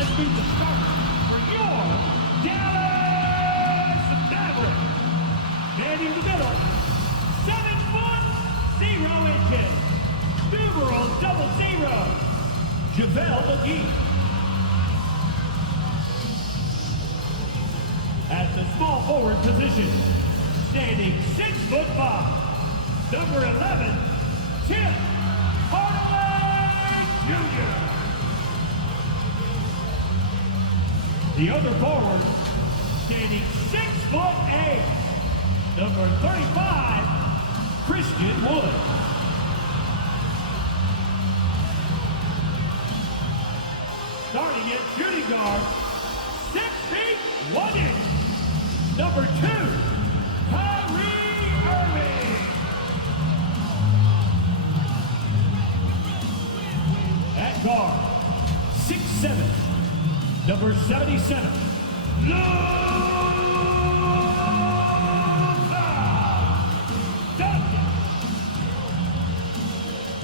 Let's meet the starter for your Dallas Mavericks. Standing in the middle, 7 foot 0 inches, numeral 00, JaVale McGee. At the small forward position, standing 6'5", number 11, Tim Hardaway Jr. The other forward, standing 6'8", number 35, Christian Wood. Starting at shooting guard, 6 feet 1 inch, number 2, Kyrie Irving. At guard, 6'7", number 77,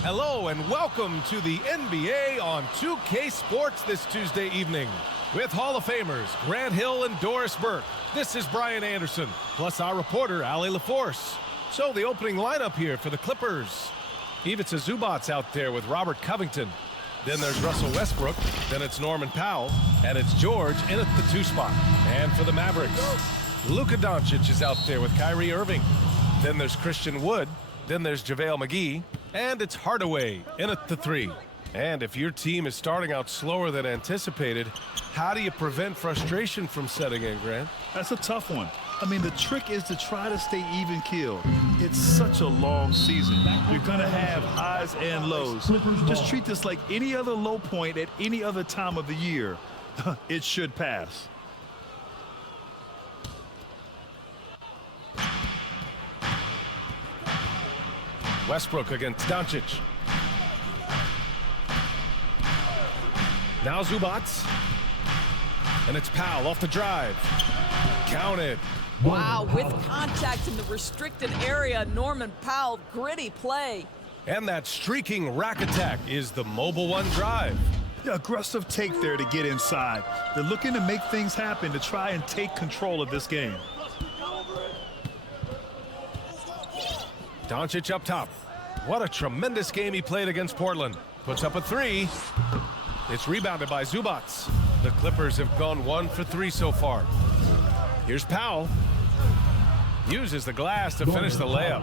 Hello and welcome to the NBA on 2K Sports this Tuesday evening. With Hall of Famers Grant Hill and Doris Burke, this is Brian Anderson, plus our reporter Ali LaForce. So the opening lineup here for the Clippers. Ivica Zubac's out there with Robert Covington. Then there's Russell Westbrook, then it's Norman Powell, and it's George in at the 2 spot. And for the Mavericks, Luka Doncic is out there with Kyrie Irving. Then there's Christian Wood, then there's JaVale McGee, and it's Hardaway in at the 3. And if your team is starting out slower than anticipated, how do you prevent frustration from setting in, Grant? That's a tough one. I mean, the trick is to try to stay even-keeled. It's such a long season. You're going to have highs and lows. Just treat this like any other low point at any other time of the year. It should pass. Westbrook against Doncic. Now Zubac. And it's Powell off the drive. Counted. Wow, with contact in the restricted area, Norman Powell, gritty play. And that streaking rack attack is the mobile one drive. The aggressive take there to get inside. They're looking to make things happen to try and take control of this game. Doncic up top. What a tremendous game he played against Portland. Puts up a 3. It's rebounded by Zubac. The Clippers have gone 1 for 3 so far. Here's Powell. Uses the glass to finish the layup.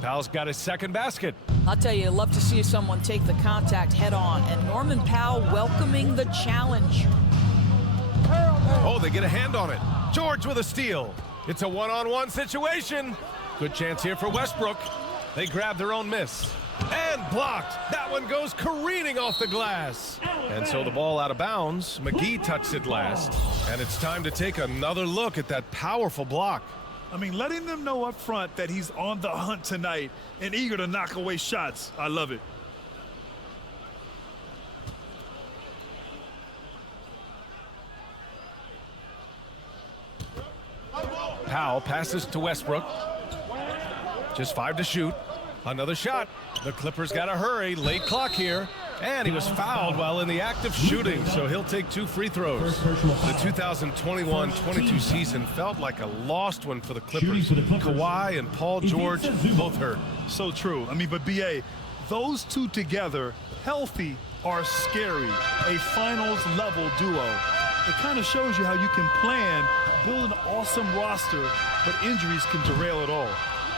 Powell's got his second basket. I'll tell you, I'd love to see someone take the contact head on, and Norman Powell welcoming the challenge. Oh, they get a hand on it. George with a steal. It's a one-on-one situation. Good chance here for Westbrook. They grab their own miss. And blocked. That one goes careening off the glass. And so the ball out of bounds. McGee touched it last. And it's time to take another look at that powerful block. I mean, letting them know up front that he's on the hunt tonight and eager to knock away shots. I love it. Powell passes to Westbrook. Just 5 to shoot. Another shot. The Clippers got to hurry. Late clock here. And he was fouled while in the act of shooting, so he'll take 2 free throws. The 2021-22 season felt like a lost one for the Clippers. Kawhi and Paul George both hurt. So true. I mean, but B.A., those two together, healthy, are scary. A finals-level duo. It kind of shows you how you can plan, build an awesome roster, but injuries can derail it all.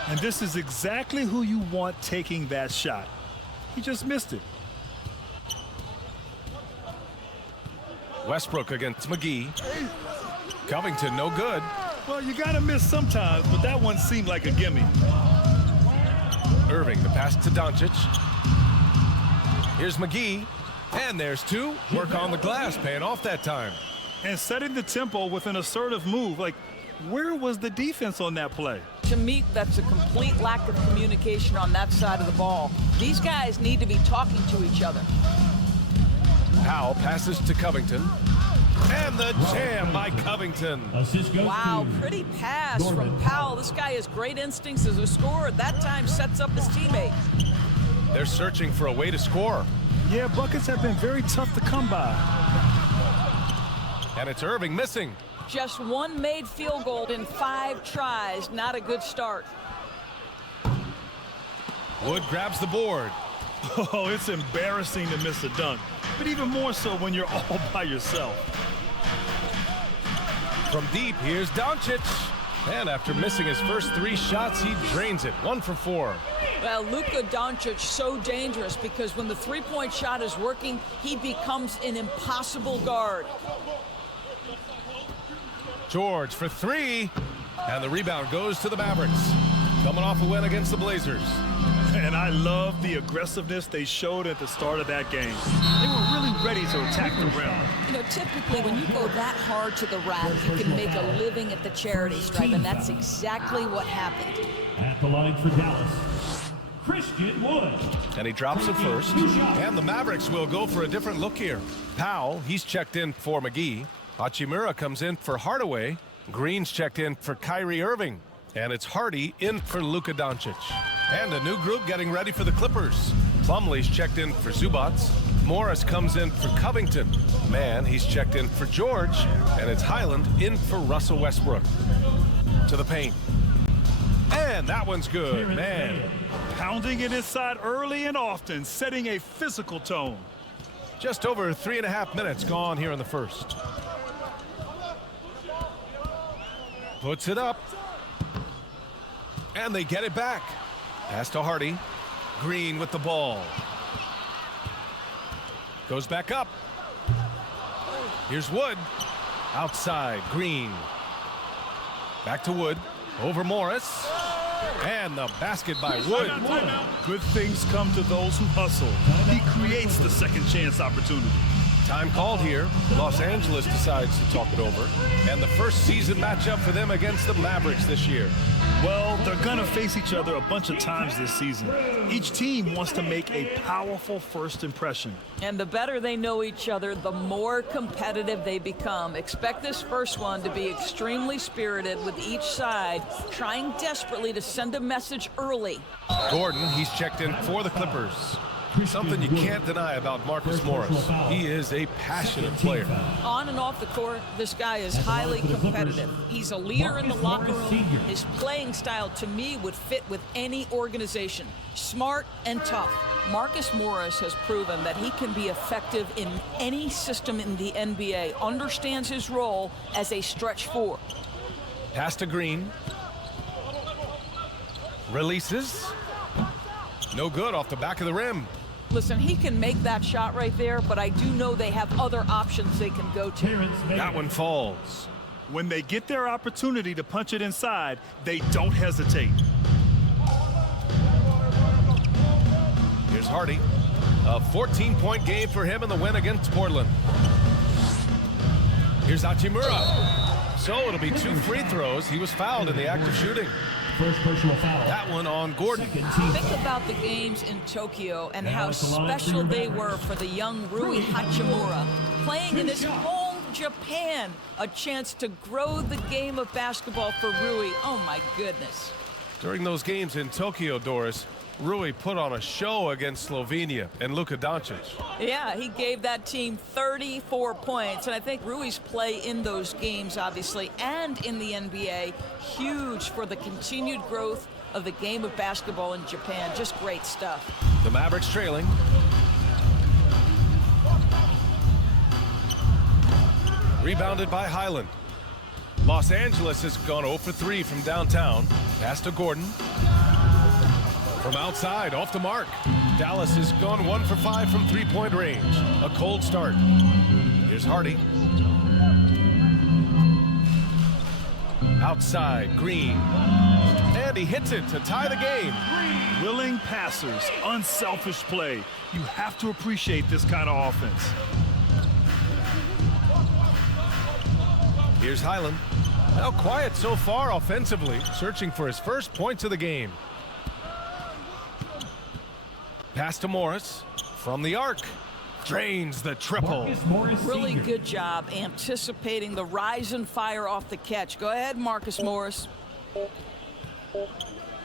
And this is exactly who you want taking that shot. He just missed it. Westbrook against McGee. Covington, no good. Well, you got to miss sometimes, but that one seemed like a gimme. Irving, the pass to Doncic. Here's McGee. And there's 2. Work on the glass, paying off that time. And setting the tempo with an assertive move. Like, where was the defense on that play? To me, that's a complete lack of communication on that side of the ball. These guys need to be talking to each other. Powell passes to Covington. And the jam by Covington. Wow, pretty pass from Powell. This guy has great instincts as a scorer. That time sets up his teammate. They're searching for a way to score. Yeah, buckets have been very tough to come by. And it's Irving missing. Just one made field goal in 5 tries. Not a good start. Wood grabs the board. Oh, it's embarrassing to miss a dunk, but even more so when you're all by yourself. From deep, here's Doncic. And after missing his first 3 shots, he drains it. 1 for 4. Well, Luka Doncic so dangerous because when the three-point shot is working, he becomes an impossible guard. George for 3. And the rebound goes to the Mavericks. Coming off a win against the Blazers. And I love the aggressiveness they showed at the start of that game. They were really ready to attack the rim. You know, typically when you go that hard to the rack, you can make a living at the charity stripe, and that's exactly what happened. At the line for Dallas, Christian Wood. And he drops it first. And the Mavericks will go for a different look here. Powell, he's checked in for McGee. Hachimura comes in for Hardaway. Green's checked in for Kyrie Irving. And it's Hardy in for Luka Doncic. And a new group getting ready for the Clippers. Plumlee's checked in for Zubac. Morris comes in for Covington. Man, he's checked in for George. And it's Highland in for Russell Westbrook. To the paint. And that one's good, man. Pounding it inside early and often, setting a physical tone. Just over 3.5 minutes gone here in the first. Puts it up. And they get it back. Pass to Hardy. Green with the ball. Goes back up. Here's Wood. Outside, Green. Back to Wood. Over Morris. And the basket by Wood. Good things come to those who hustle. He creates the second chance opportunity. Time called here. Los Angeles decides to talk it over. And the first season matchup for them against the Mavericks this year. Well, they're going to face each other a bunch of times this season. Each team wants to make a powerful first impression. And the better they know each other, the more competitive they become. Expect this first one to be extremely spirited with each side trying desperately to send a message early. Gordon, he's checked in for the Clippers. Something you can't deny about Marcus Morris. He is a passionate player. On and off the court, this guy is highly competitive. He's a leader in the locker room. His playing style, to me, would fit with any organization. Smart and tough. Marcus Morris has proven that he can be effective in any system in the NBA, understands his role as a stretch 4. Pass to Green. Releases. No good off the back of the rim. Listen, he can make that shot right there, but I do know they have other options they can go to. That one falls. When they get their opportunity to punch it inside, they don't hesitate. Here's Hardy. A 14-point game for him in the win against Portland. Here's Hachimura. So it'll be 2 free throws. He was fouled in the act of shooting. First personal foul. That one on Gordon. Think about the games in Tokyo and how special they were for the young Rui Hachimura. Playing in his home Japan, a chance to grow the game of basketball for Rui. Oh my goodness. During those games in Tokyo, Doris, Rui put on a show against Slovenia and Luka Doncic. Yeah, he gave that team 34 points, and I think Rui's play in those games, obviously, and in the NBA, huge for the continued growth of the game of basketball in Japan. Just great stuff. The Mavericks trailing. Rebounded by Highland. Los Angeles has gone 0 for 3 from downtown. Pass to Gordon. From outside, off the mark. Dallas has gone 1 for 5 from three-point range. A cold start. Here's Hardy. Outside, Green. And he hits it to tie the game. Willing passers, unselfish play. You have to appreciate this kind of offense. Here's Highland. Now quiet so far offensively, searching for his first points of the game. Pass to Morris from the arc. Drains the triple. Really good job anticipating the rise and fire off the catch. Go ahead, Marcus Morris.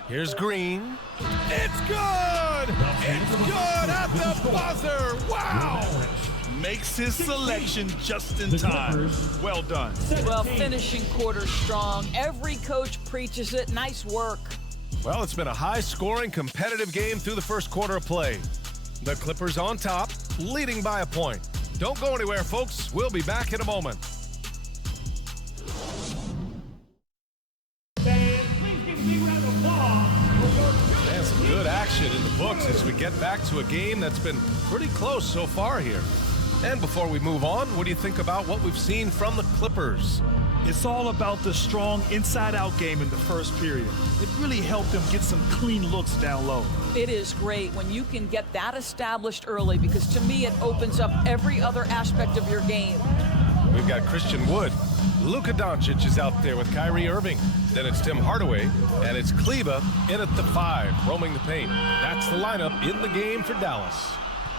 Here's Green. It's good! It's good at the buzzer! Wow! Makes his selection just in time. Well done. Well, finishing quarter strong. Every coach preaches it. Nice work. Well, it's been a high-scoring, competitive game through the first quarter of play. The Clippers on top, leading by a point. Don't go anywhere, folks. We'll be back in a moment. Fans, please give me a round of applause. And some good action in the books as we get back to a game that's been pretty close so far here. And before we move on, what do you think about what we've seen from the Clippers? It's all about the strong inside-out game in the first period. It really helped them get some clean looks down low. It is great when you can get that established early because to me it opens up every other aspect of your game. We've got Christian Wood. Luka Doncic is out there with Kyrie Irving. Then it's Tim Hardaway, and it's Kleba in at the 5, roaming the paint. That's the lineup in the game for Dallas.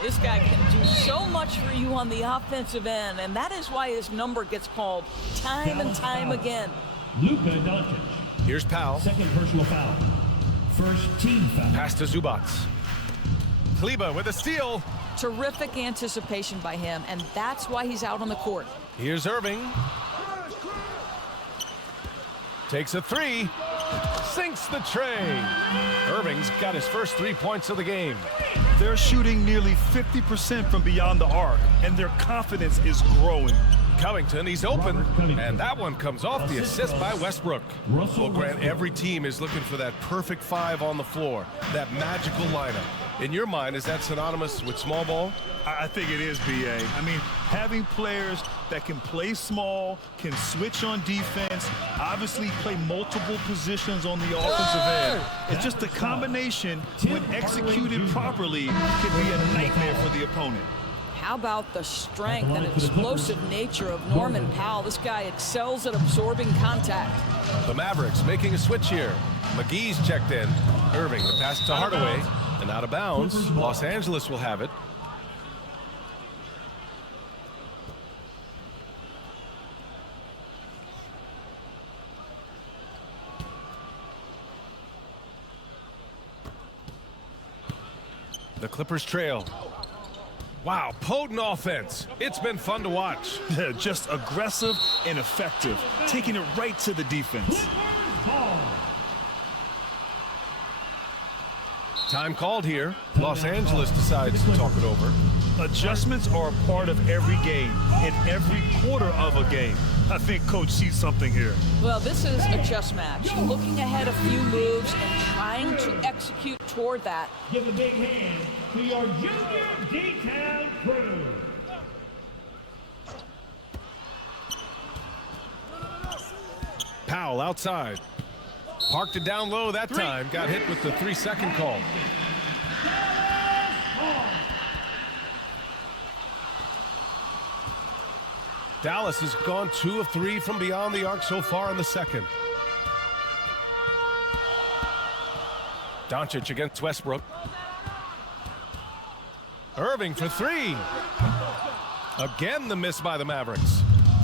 This guy can do so much for you on the offensive end, and that is why his number gets called time and time again. Luka Doncic. Here's Powell. Second personal foul. First team foul. Pass to Zubac. Kleba with a steal. Terrific anticipation by him, and that's why he's out on the court. Here's Irving. Takes a 3. Sinks the tray. Irving's got his first 3 points of the game. They're shooting nearly 50% from beyond the arc, and their confidence is growing. Covington, he's open, and that one comes off the assist by Westbrook. Well, Grant, every team is looking for that perfect 5 on the floor, that magical lineup. In your mind, is that synonymous with small ball? I think it is, B.A. I mean, having players that can play small, can switch on defense, obviously play multiple positions on the offensive end. It's just a combination, when executed properly, can be a nightmare for the opponent. How about the strength and explosive nature of Norman Powell? This guy excels at absorbing contact. The Mavericks making a switch here. McGee's checked in. Irving, the pass to Hardaway, and out of bounds. Los Angeles will have it. The Clippers trail. Wow, potent offense. It's been fun to watch. Yeah, just aggressive and effective, taking it right to the defense. Time called here. Los Angeles decides to talk it over. Adjustments are a part of every game, in every quarter of a game. I think Coach sees something here. Well, this is a chess match. Looking ahead a few moves and trying to execute toward that. Give a big hand to your junior D-Town crew. Powell outside. Parked it down low that time. Got hit with the 3-second call. Dallas has gone 2 of 3 from beyond the arc so far in the second. Doncic against Westbrook. Irving for 3. Again, the miss by the Mavericks.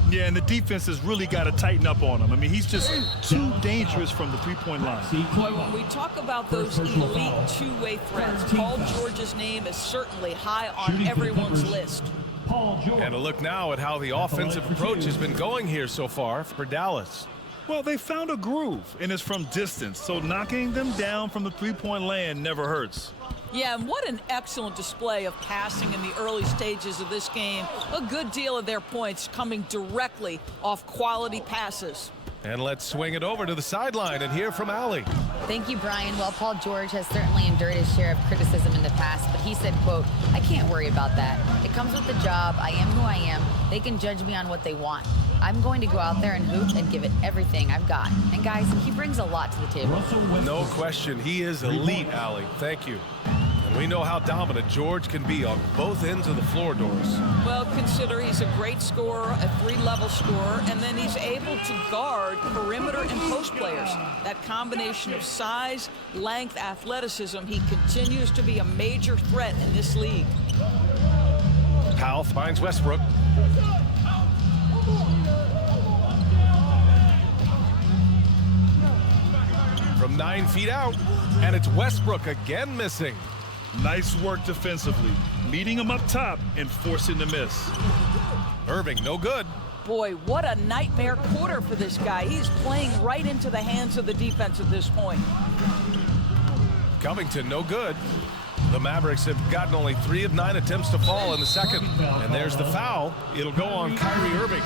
Yeah, and the defense has really got to tighten up on him. I mean, he's just too dangerous from the three-point line. Boy, when we talk about those elite two-way threats, Paul George's name is certainly high on everyone's list. And a look now at how the offensive approach has been going here so far for Dallas. Well, they found a groove, and it's from distance, so knocking them down from the three-point land never hurts. Yeah, and what an excellent display of passing in the early stages of this game. A good deal of their points coming directly off quality passes. And let's swing it over to the sideline and hear from Allie. Thank you, Brian. Well, Paul George has certainly endured his share of criticism in the past, but he said, quote, "I can't worry about that. It comes with the job. I am who I am. They can judge me on what they want. I'm going to go out there and hoop and give it everything I've got." And guys, he brings a lot to the table. No question. He is elite, Allie. Thank you. And we know how dominant George can be on both ends of the floor, Doris. Well, consider he's a great scorer, a three-level scorer, and then he's able to guard perimeter and post players. That combination of size, length, athleticism, he continues to be a major threat in this league. Powell finds Westbrook. From 9 feet out, and it's Westbrook again missing. Nice work defensively. meeting him up top and forcing the miss. Irving, no good. Boy, what a nightmare quarter for this guy. He's playing right into the hands of the defense at this point. Covington, no good. The Mavericks have gotten only 3 of 9 attempts to fall in the second. And there's the foul. It'll go on Kyrie Irving.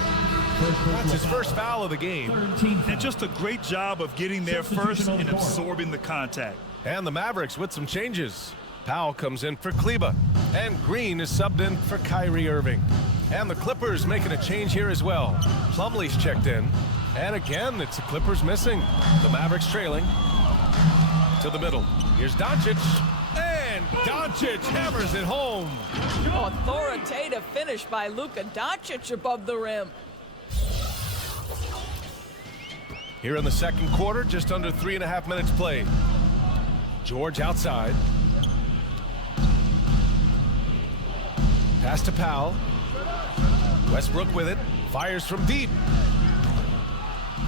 That's his first foul of the game. And just a great job of getting there first and absorbing the contact. And the Mavericks with some changes. Powell comes in for Kleba. And Green is subbed in for Kyrie Irving. And the Clippers making a change here as well. Plumlee's checked in. And again, it's the Clippers missing. The Mavericks trailing. To the middle. Here's Doncic. And Doncic hammers it home. Authoritative finish by Luka Doncic above the rim. Here in the second quarter, just under 3.5 minutes played. George outside. Pass to Powell. Westbrook with it. Fires from deep.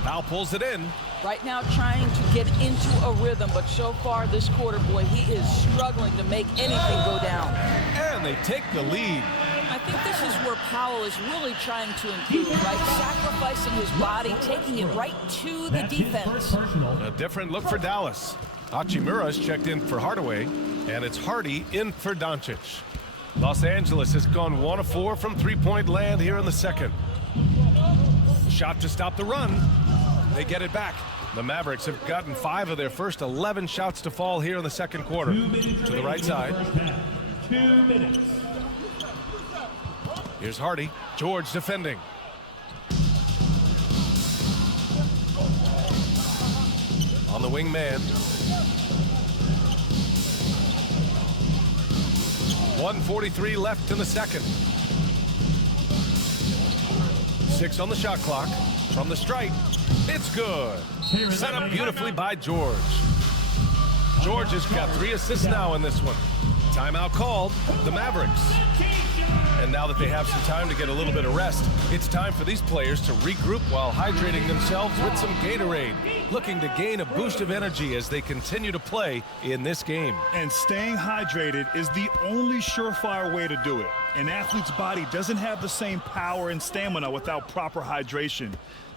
Powell pulls it in. Right now trying to get into a rhythm, but so far this quarter, boy, he is struggling to make anything go down. And they take the lead. I think this is where Powell is really trying to improve, right? Sacrificing his body, taking it right to the defense. A different look for Dallas. Hachimura's checked in for Hardaway, and it's Hardy in for Doncic. Los Angeles has gone 1 of 4 from three-point land here in the second. Shot to stop the run. They get it back. The Mavericks have gotten 5 of their first 11 shots to fall here in the second quarter. To the right side. 2 minutes. Here's Hardy. George defending. On the wing man. 1:43 left in the second. 6 on the shot clock. From the stripe. It's good. Set up beautifully by George. George has got 3 assists now in this one. Timeout called. The Mavericks. And now that they have some time to get a little bit of rest, it's time for these players to regroup while hydrating themselves with some Gatorade, looking to gain a boost of energy as they continue to play in this game. And staying hydrated is the only surefire way to do it. An athlete's body doesn't have the same power and stamina without proper hydration.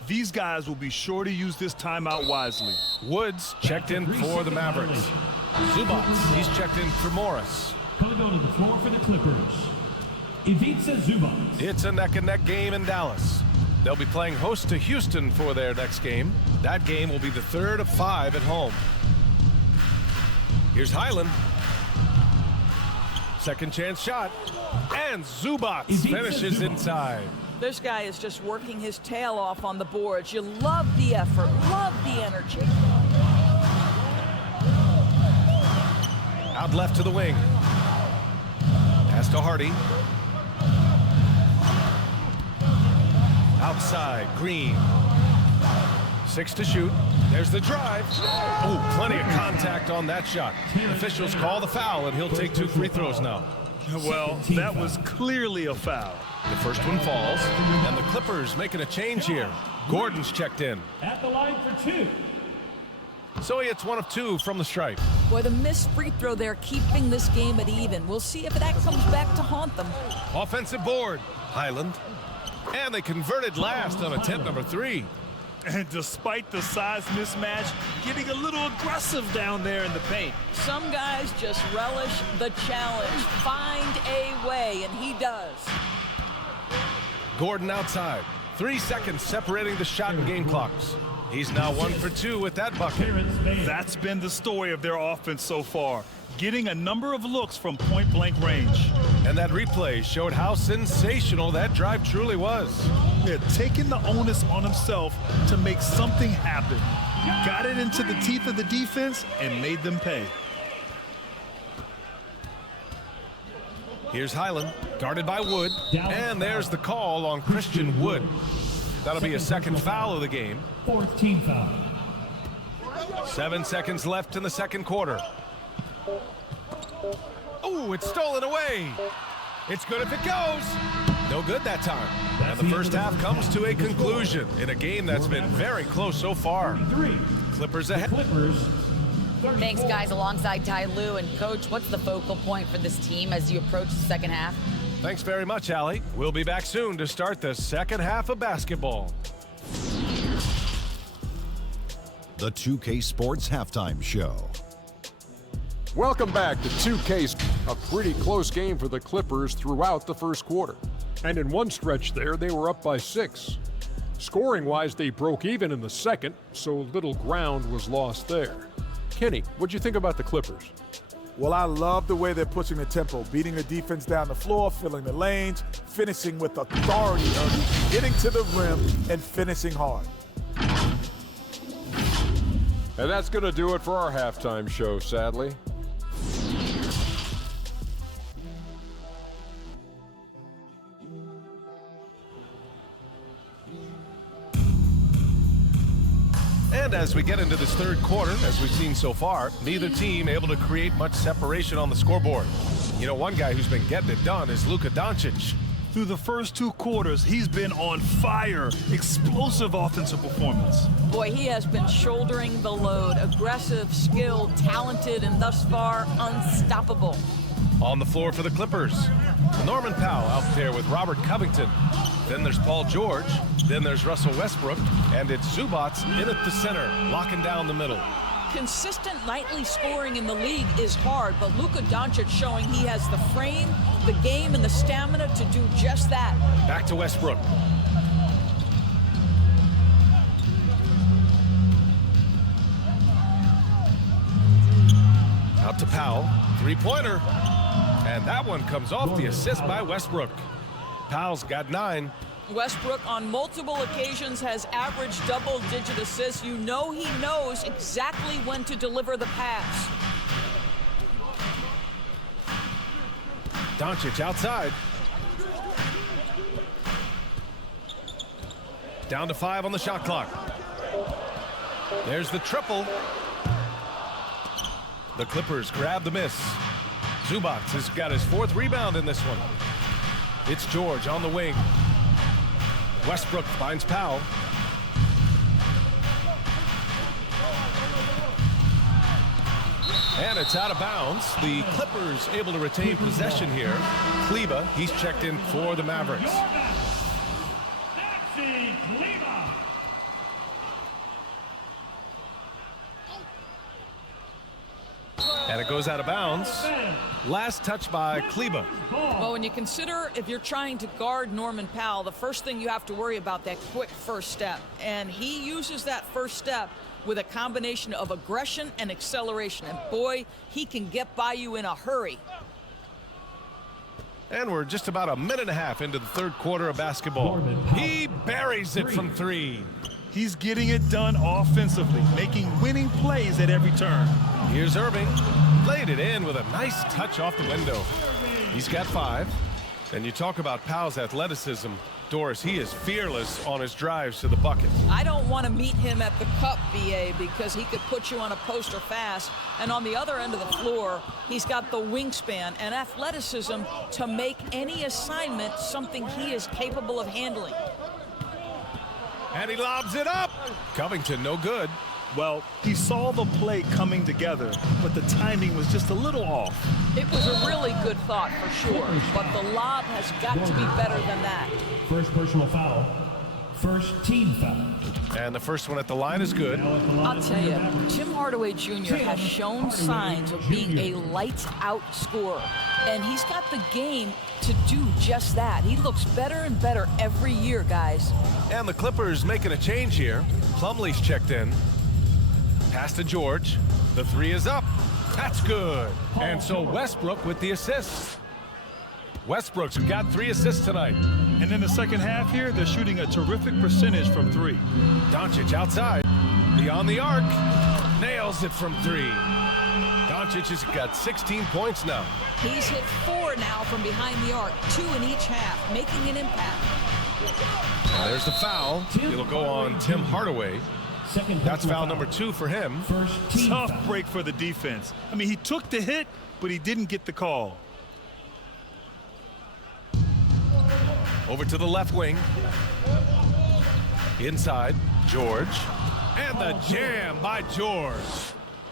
These guys will be sure to use this timeout wisely. Woods checked in for the Mavericks. Zubac, he's checked in for Morris. Coming on to the floor for the Clippers, Ivica Zubac. It's a neck-and-neck game in Dallas. They'll be playing host to Houston for their next game. That game will be the 3rd of 5 at home. Here's Highland. Second chance shot. And Zubac finishes inside. This guy is just working his tail off on the boards. You love the effort, love the energy. Out left to the wing. Pass to Hardy. Outside, Green. 6 to shoot. There's the drive. Oh, plenty of contact on that shot. Officials call the foul, and he'll take 2 free throws now. Well, that was clearly a foul. The first one falls, and the Clippers making a change here. Gordon's checked in. At the line for 2. So he hits 1 of 2 from the stripe. Boy, the missed free throw there, keeping this game at even. We'll see if that comes back to haunt them. Offensive board. Highland. And they converted last on attempt number 3. And despite the size mismatch, getting a little aggressive down there in the paint. Some guys just relish the challenge. Find a way, and he does. Gordon outside. 3 seconds separating the shot and game clocks. He's now 1 for 2 with that bucket. That's been the story of their offense so far, getting a number of looks from point-blank range. And that replay showed how sensational that drive truly was. They're taking the onus on himself to make something happen. Got it into the teeth of the defense and made them pay. Here's Highland, guarded by Wood, and there's the call on Christian Wood. That'll be a second foul of the game. 4th team foul. 7 seconds left in the second quarter. Oh, it's stolen away. It's good if it goes. No good that time. And the first half comes to a conclusion in a game that's been very close so far. 3. Clippers ahead. Clippers Thanks, guys. Alongside Ty Lue. And, Coach, what's the focal point for this team as you approach the second half? Thanks very much, Allie. We'll be back soon to start the second half of basketball. The 2K Sports Halftime Show. Welcome back to 2K. A pretty close game for the Clippers throughout the first quarter. And in one stretch there, they were up by 6. Scoring-wise, they broke even in the second, so little ground was lost there. Kenny, what'd you think about the Clippers? Well, I love the way they're pushing the tempo, beating the defense down the floor, filling the lanes, finishing with authority, getting to the rim, and finishing hard. And that's going to do it for our halftime show, sadly. And as we get into this third quarter, as we've seen so far, neither team able to create much separation on the scoreboard. You know, one guy who's been getting it done is Luka Doncic. Through the first 2 quarters, he's been on fire. Explosive offensive performance. Boy, he has been shouldering the load. Aggressive, skilled, talented, and thus far, unstoppable. On the floor for the Clippers, Norman Powell out there with Robert Covington. Then there's Paul George. Then there's Russell Westbrook. And it's Zubats in at the center, locking down the middle. Consistent nightly scoring in the league is hard, but Luka Doncic showing he has the frame, the game, and the stamina to do just that. Back to Westbrook. Out to Powell. Three-pointer. And that one comes off the assist by Westbrook. Powell's got 9. Westbrook on multiple occasions has averaged double-digit assists. You know he knows exactly when to deliver the pass. Doncic outside. Down to 5 on the shot clock. There's the triple. The Clippers grab the miss. Zubats has got his 4th rebound in this one. It's George on the wing. Westbrook finds Powell. And it's out of bounds. The Clippers able to retain possession here. Kleba, he's checked in for the Mavericks. And it goes out of bounds. Last touch by Kleba. Well, when you consider if you're trying to guard Norman Powell, the first thing you have to worry about that quick first step. And he uses that first step with a combination of aggression and acceleration. And boy, he can get by you in a hurry. And we're just about a minute and a half into the third quarter of basketball. He buries it from 3. He's getting it done offensively, making winning plays at every turn. Here's Irving. Laid it in with a nice touch off the window. He's got 5. And you talk about Powell's athleticism. Doris, he is fearless on his drives to the bucket. I don't want to meet him at the cup, BA, because he could put you on a poster fast. And on the other end of the floor, he's got the wingspan and athleticism to make any assignment something he is capable of handling. And he lobs it up. Covington, no good. Well, he saw the play coming together, but the timing was just a little off. It was a really good thought for sure, but the lob has got to be better than that. First personal foul. First team foul. And the first one at the line is good. I'll tell you, Tim Hardaway Jr. has shown signs of being a lights-out scorer, and he's got the game to do just that. He looks better and better every year, guys. And the Clippers making a change here. Plumlee's checked in. Pass to George. The 3 is up. That's good. And so Westbrook with the assists. Westbrook's got 3 assists tonight. And in the second half here, they're shooting a terrific percentage from 3. Doncic outside. Beyond the arc. Nails it from 3. Doncic has got 16 points now. He's hit 4 now from behind the arc, 2 in each half, making an impact. And there's the foul. It'll go on Tim Hardaway. That's foul number 2 for him. Tough break for the defense. I mean, he took the hit, but he didn't get the call. Over to the left wing. Inside, George. And the jam by George.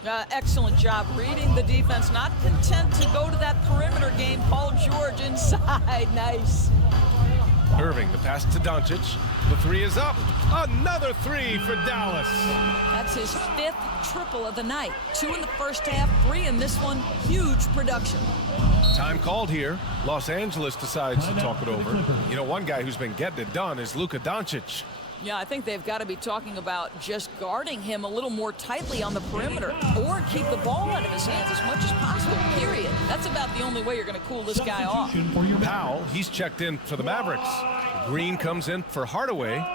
Excellent job reading the defense. Not content to go to that perimeter game. Paul George inside. Nice. Irving, the pass to Doncic. The three is up. Another three for Dallas. That's his 5th triple of the night. 2 in the first half, 3 in this one. Huge production. Time called here. Los Angeles decides to talk it over. You know, one guy who's been getting it done is Luka Doncic. Yeah, I think they've got to be talking about just guarding him a little more tightly on the perimeter or keep the ball out of his hands as much as possible, period. That's about the only way you're going to cool this guy off. Powell, he's checked in for the Mavericks. Green comes in for Hardaway.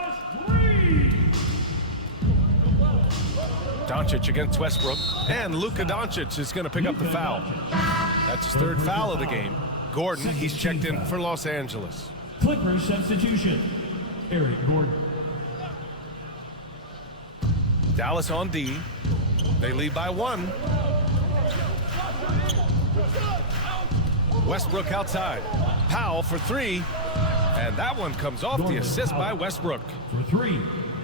Doncic against Westbrook. And Luka Doncic is going to pick up the foul. That's his 3rd foul of the game. Gordon, he's checked in for Los Angeles. Clippers substitution. Eric Gordon. Dallas on D. They lead by 1. Westbrook outside. Powell for 3. And that one comes off the assist by Westbrook. For 3.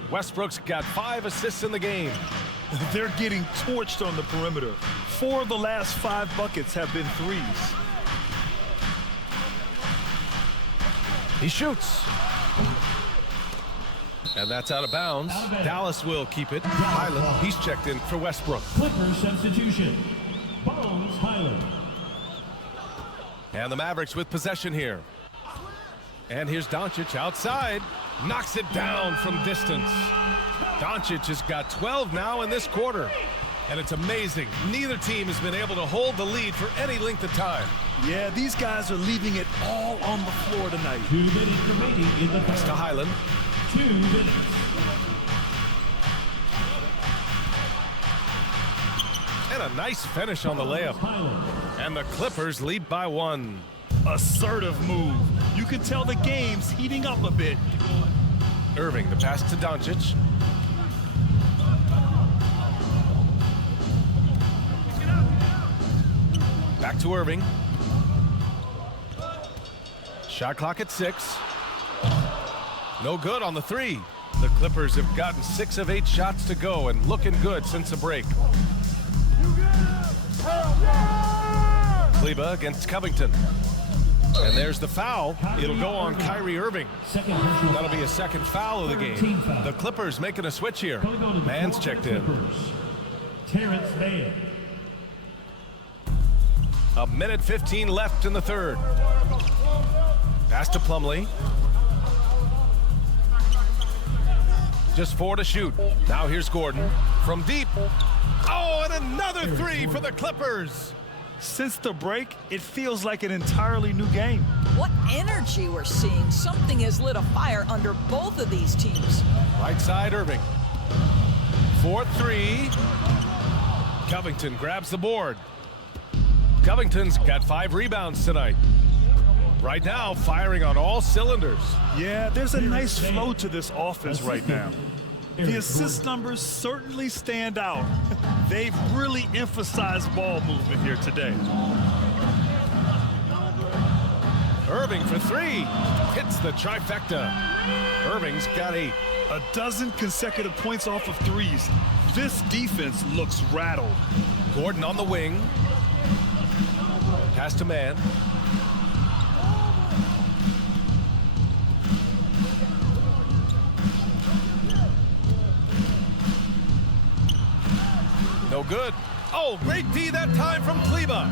Westbrook's got 5 assists in the game. They're getting torched on the perimeter. 4 of the last 5 buckets have been threes. He shoots. And that's out of bounds. Dallas will keep it. Highland, he's checked in for Westbrook. Clippers substitution. Bones Highland. And the Mavericks with possession here. And here's Doncic outside. Knocks it down from distance. Doncic has got 12 now in this quarter. And it's amazing. Neither team has been able to hold the lead for any length of time. Yeah, these guys are leaving it all on the floor tonight. 2 minutes remaining in the Pass to Highland. 2 minutes. And a nice finish on the layup. And the Clippers lead by 1. Assertive move. You can tell the game's heating up a bit. Irving, the pass to Doncic. Back to Irving. Shot clock at 6. No good on the 3. The Clippers have gotten 6 of 8 shots to go and looking good since the break. Kleba against Covington. And there's the foul. It'll go on Kyrie Irving. That'll be a 2nd foul of the game. The Clippers making a switch here. Mann's checked in. Terrence Mann. A minute 15 left in the 3rd. Pass to Plumlee. Just 4 to shoot. Now here's Gordon from deep. Oh, and another 3 for the Clippers. Since the break, it feels like an entirely new game. What energy we're seeing. Something has lit a fire under both of these teams. Right side, Irving. 4-3. Covington grabs the board. Covington's got 5 rebounds tonight. Right now, firing on all cylinders. Yeah, there's a nice flow to this offense right now. The assist numbers certainly stand out. They've really emphasized ball movement here today. Irving for 3. Hits the trifecta. Irving's got 8. A dozen consecutive points off of threes. This defense looks rattled. Gordon on the wing. Pass to Mann. No good. Oh, great D that time from Kleba.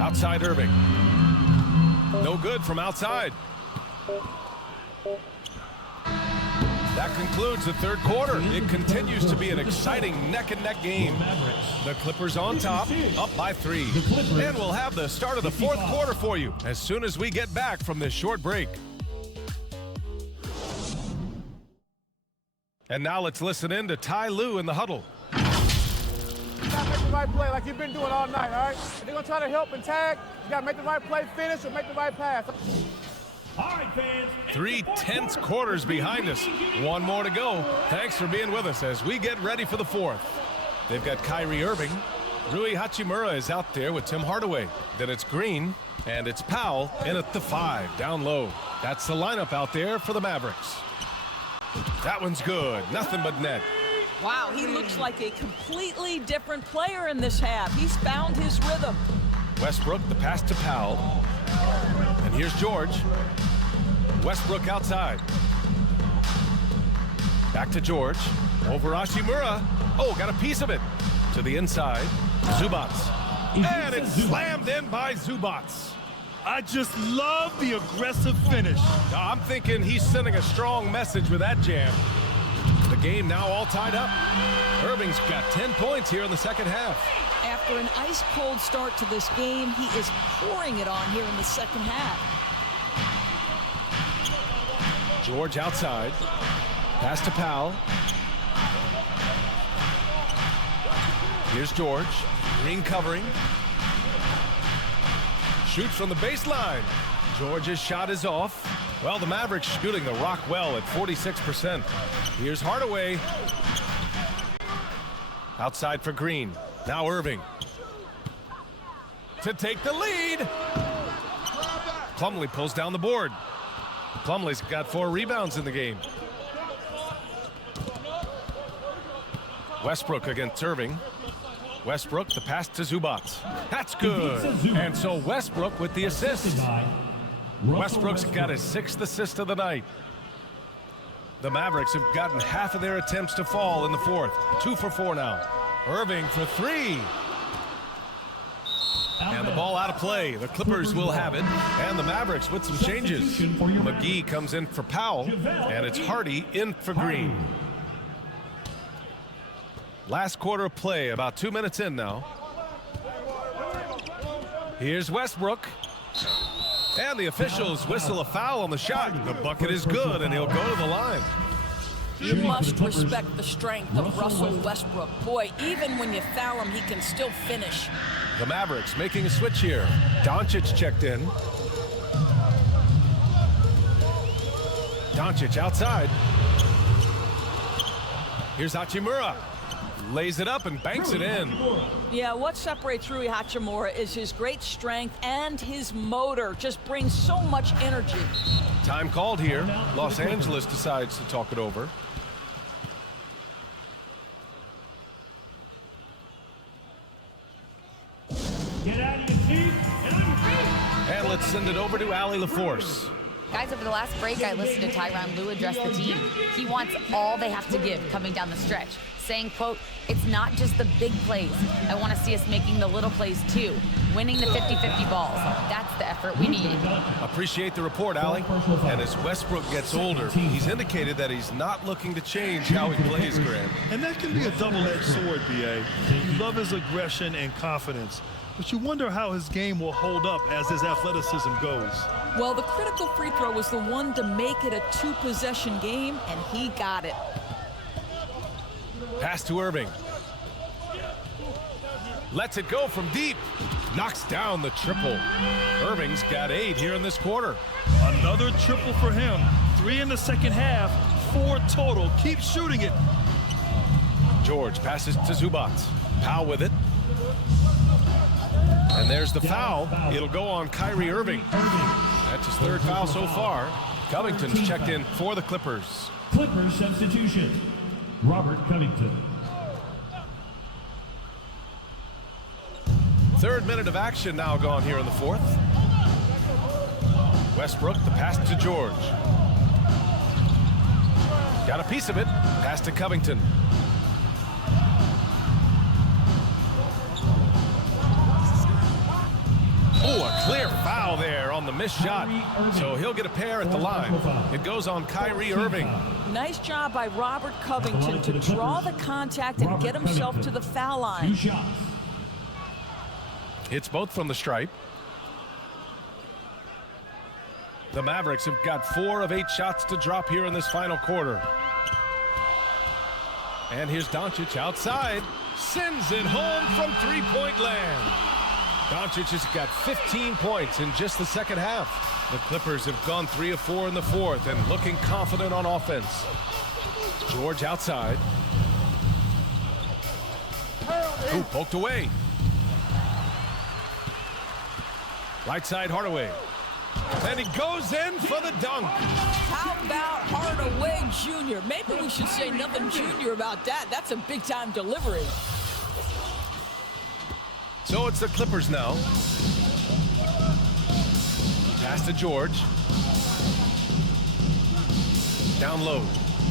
Outside Irving. No good from outside. That concludes the 3rd quarter. It continues to be an exciting neck-and-neck game. The Clippers on top, up by 3. And we'll have the start of the 4th quarter for you as soon as we get back from this short break. And now let's listen in to Ty Lue in the huddle. You gotta make the right play like you've been doing all night, all right? If they're gonna try to help and tag, you gotta make the right play, finish, or make the right pass. All right, fans. 3 tense quarters behind us. 1 more to go. Thanks for being with us as we get ready for the 4th. They've got Kyrie Irving. Rui Hachimura is out there with Tim Hardaway. Then it's Green, and it's Powell in at the 5, down low. That's the lineup out there for the Mavericks. That one's good. Nothing but net. Wow, he looks like a completely different player in this half. He's found his rhythm. Westbrook, the pass to Powell. And here's George. Westbrook outside. Back to George. Over Hachimura. Oh, got a piece of it. To the inside. Zubats. And it's slammed in by Zubats. I just love the aggressive finish. I'm thinking he's sending a strong message with that jam. The game now all tied up. Irving's got 10 points here in the second half. After an ice-cold start to this game, he is pouring it on here in the second half. George outside. Pass to Powell. Here's George. Green covering. Shoots from the baseline. George's shot is off. Well, the Mavericks shooting the rock well at 46%. Here's Hardaway. Outside for Green. Now Irving. To take the lead. Plumlee pulls down the board. Plumlee's got 4 rebounds in the game. Westbrook against Irving. Westbrook, the pass to Zubats. That's good. And so Westbrook with the assist. Westbrook's got his 6th assist of the night. The Mavericks have gotten half of their attempts to fall in the 4th. 2 for 4 now. Irving for 3. And the ball out of play. The Clippers will have it. And the Mavericks with some changes. McGee comes in for Powell. And it's Hardy in for Green. Last quarter of play, about 2 minutes in now. Here's Westbrook. And the officials whistle a foul on the shot. The bucket is good, and he'll go to the line. You must respect the strength of Russell Westbrook. Boy, even when you foul him, he can still finish. The Mavericks making a switch here. Doncic checked in. Doncic outside. Here's Hachimura. Lays it up and banks it in. Yeah, what separates Rui Hachimura is his great strength and his motor. Just brings so much energy. Time called here. Los Angeles decides to talk it over. Get out of your seat and on your feet. And let's send it over to Allie LaForce. Guys, over the last break, I listened to Tyronn Lue address the team. He wants all they have to give coming down the stretch, saying, quote, it's not just the big plays. I want to see us making the little plays too, winning the 50-50 balls. That's the effort we need. Appreciate the report, Allie. And as Westbrook gets older, he's indicated that he's not looking to change how he plays, Grant. And that can be a double-edged sword, B.A. You love his aggression and confidence, but you wonder how his game will hold up as his athleticism goes. Well, the critical free throw was the one to make it a 2-possession game, and he got it. Pass to Irving. Lets it go from deep. Knocks down the triple. Irving's got 8 here in this quarter. Another triple for him. 3 in the second half, 4 total. Keep shooting it. George passes to Zubats. Powell with it. And there's the foul. It'll go on Kyrie Irving. That's his 3rd foul so far. Covington's checked in for the Clippers. Clippers substitution. Robert Covington. 3rd minute of action now gone here in the 4th. Westbrook, the pass to George. Got a piece of it. Pass to Covington. Oh, a clear foul there on the missed shot. So he'll get a pair at the line. It goes on Kyrie Irving. Nice job by Robert Covington to draw the contact and get himself to the foul line. 2 shots. Hits both from the stripe. The Mavericks have got 4 of 8 shots to drop here in this final quarter. And here's Doncic outside. Sends it home from 3-point land. Doncic has got 15 points in just the second half. The Clippers have gone 3 of 4 in the 4th and looking confident on offense. George outside. Ooh, poked away. Right side Hardaway. And he goes in for the dunk. Powell about Hardaway Jr.? Maybe we should say nothing junior about that. That's a big-time delivery. So it's the Clippers now. Pass to George. Down low.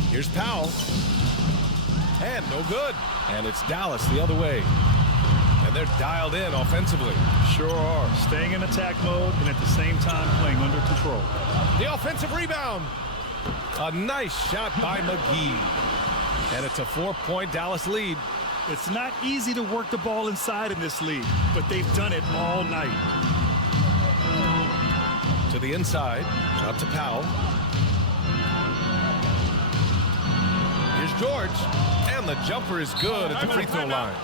Here's Powell. And no good. And it's Dallas the other way. And they're dialed in offensively. Sure are. Staying in attack mode and at the same time playing under control. The offensive rebound. A nice shot by McGee. And it's a 4-point Dallas lead. It's not easy to work the ball inside in this league, but they've done it all night. To the inside. Out to Powell. Here's George. And the jumper is good at the free throw line.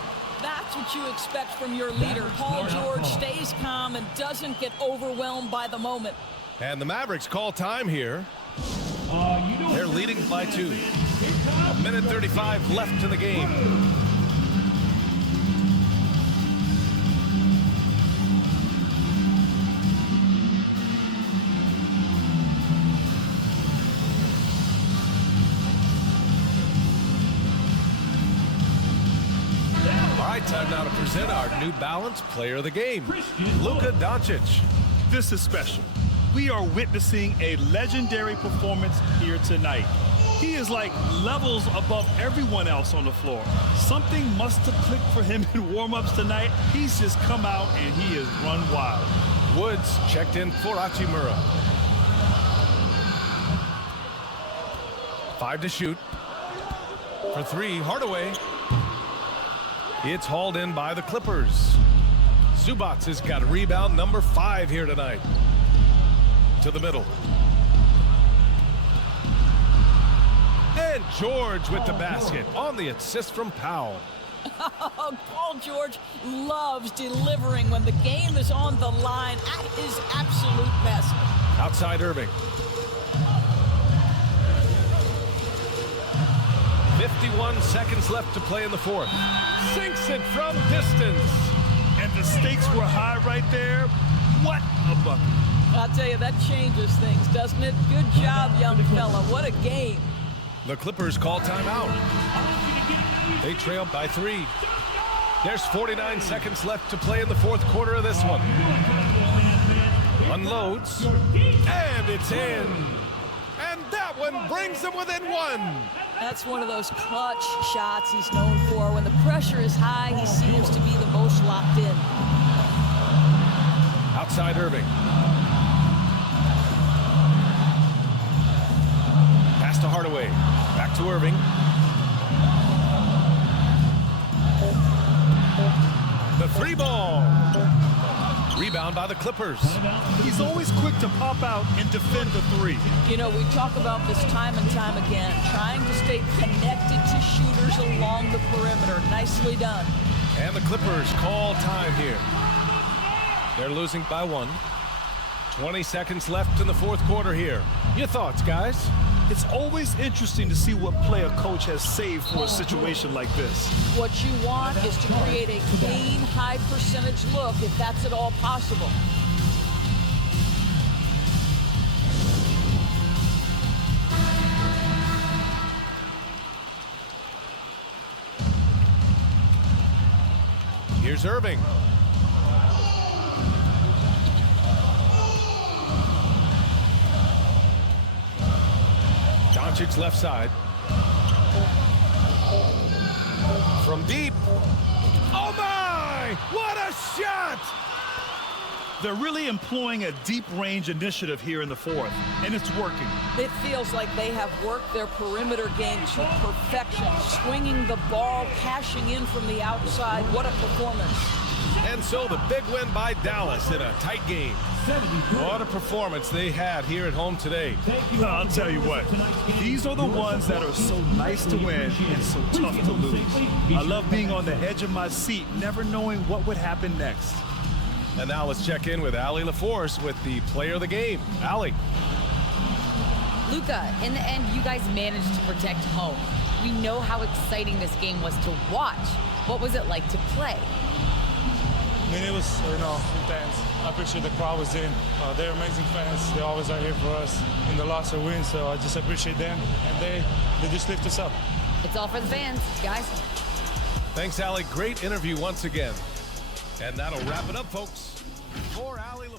That's what you expect from your leader. Paul George stays calm and doesn't get overwhelmed by the moment. And the Mavericks call time here. They're leading by 2. 1:35 left in the game. All right, time now to present our New Balance Player of the Game, Luka Doncic. This is special. We are witnessing a legendary performance here tonight. He is like levels above everyone else on the floor. Something must have clicked for him in warm-ups tonight. He's just come out and he has run wild. Woods checked in for Hachimura. 5 to shoot. For 3, Hardaway. It's hauled in by the Clippers. Zubac has got rebound number 5 here tonight. To the middle. And George with the basket on the assist from Powell. Paul George loves delivering when the game is on the line at his absolute best. Outside Irving. 51 seconds left to play in the 4th. Sinks it from distance. And the stakes were high right there. What a bucket. I'll tell you, that changes things, doesn't it? Good job, young fella. What a game. The Clippers call timeout. They trail by 3. There's 49 seconds left to play in the 4th quarter of this one. Unloads. And it's in. And that one brings them within 1. That's one of those clutch shots he's known for. When the pressure is high, he seems to be the most locked in. Outside Irving. Pass to Hardaway. Back to Irving. The 3 ball. Rebound by the Clippers. He's always quick to pop out and defend the 3. You know, we talk about this time and time again, trying to stay connected to shooters along the perimeter. Nicely done. And the Clippers call time here. They're losing by 1. 20 seconds left in the 4th quarter here. Your thoughts, guys? It's always interesting to see what play a coach has saved for a situation like this. What you want is to create a clean, high-percentage look, if that's at all possible. Here's Irving. Doncic left side. From deep. Oh my! What a shot! They're really employing a deep range initiative here in the 4th, and it's working. It feels like they have worked their perimeter game to perfection, swinging the ball, cashing in from the outside. What a performance. And so the big win by Dallas in a tight game. What a performance they had here at home today. I'll tell you what, these are the ones that are so nice to win and so tough to lose. I love being on the edge of my seat, never knowing what would happen next. And now let's check in with Allie LaForce with the player of the game. Allie. Luka, in the end, you guys managed to protect home. We know how exciting this game was to watch. What was it like to play? I mean, it was, intense. I appreciate the crowd was in. They're amazing fans. They always are here for us in the loss or win, so I just appreciate them. And they just lift us up. It's all for the fans, guys. Thanks, Allie. Great interview once again. And that'll wrap it up, folks. For Allie